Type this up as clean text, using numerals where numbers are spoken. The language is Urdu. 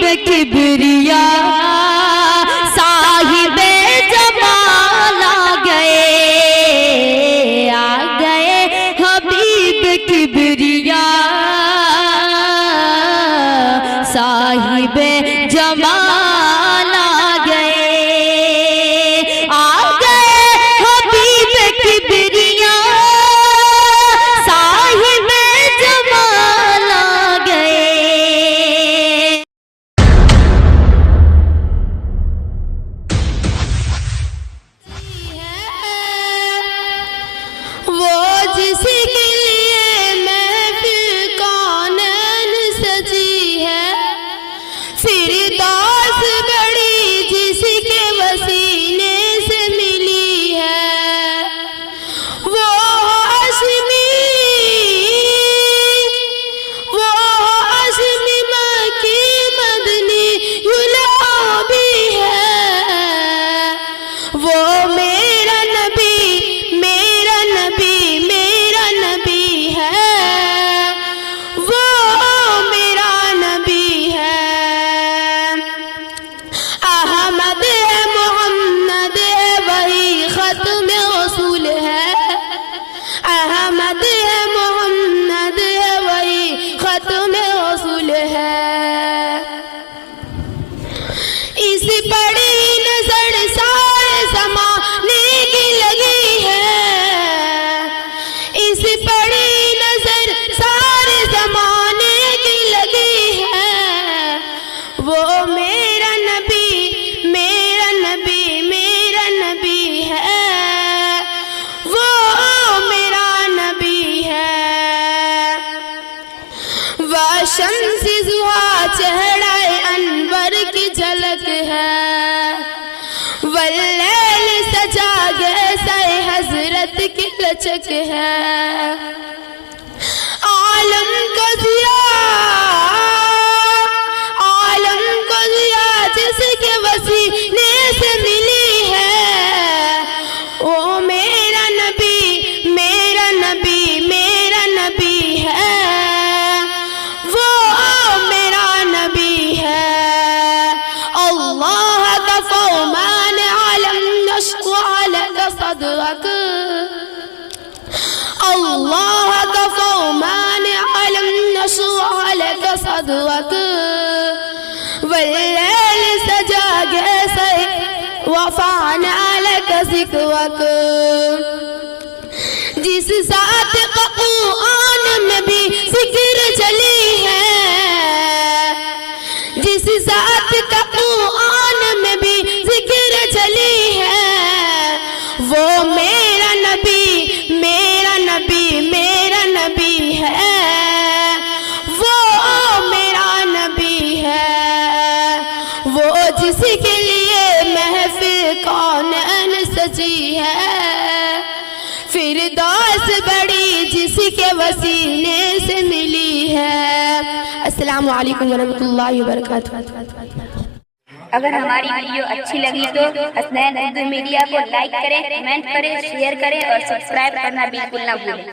حبیب کبریا صاحب جمال آ گئے حبیب کبریا صاحب جمال آ گئے حبیب کبریا صاحب جمال آ گئے۔ وہ جس کے لیے محفل کونین سجی ہے، فردوس بڑی جس کے وسیلے سے ملی ہے، وہ ہاشمی مکی مدنی یلعب بھی ہے، وہ میرا نبی میرا نبی میرا نبی ہے، وہ میرا نبی ہے۔ احمد ہے محمد ہے وہی ختم رسول ہے، احمد ہے محمد ہے وہی ختم رسول ہے۔ اس بڑی نظر سارے زمانے کی لگی ہے، اس بڑی نظر سارے زمانے کی لگی ہے، وہ میرا نبی میرا نبی میرا نبی ہے، وہ میرا نبی ہے۔ وشمس ضحیٰ چہرہ انور کی جھلک ہے، واللیل سجا گیسا حضرت کی لچک ہے۔ عالم کو ضیاء جس کے وسیلے سے ملی ہے، وہ میرا نبی میرا نبی میرا نبی ہے، وہ میرا نبی ہے۔ اللہ کا فرمان عالم نشرح لك صدرك، اللہ کا فرمان عالم نشرح لك صدرك، واللیل سجا گیسا رفعنا لك ذکرک۔ جس ذات کا قرآن میں بھی ذکر چلی ہے، جس ذات کا قرآن میں بھی ذکر چلی ہے، وہ میرا نبی میرا نبی میرا نبی ہے، وہ میرا نبی ہے۔ وہ جس کے لیے محفل کونین سجی ہے، فردوس بڑی جس کے وسیلے سے ملی ہے۔ السلام علیکم ورحمۃ اللہ وبرکاتہ۔ اگر ہماری ویڈیو اچھی لگی تو حسنین اردو میڈیا کو لائک کریں، کمنٹ کریں، شیئر کریں اور سبسکرائب کرنا بالکل نہ بھولیں۔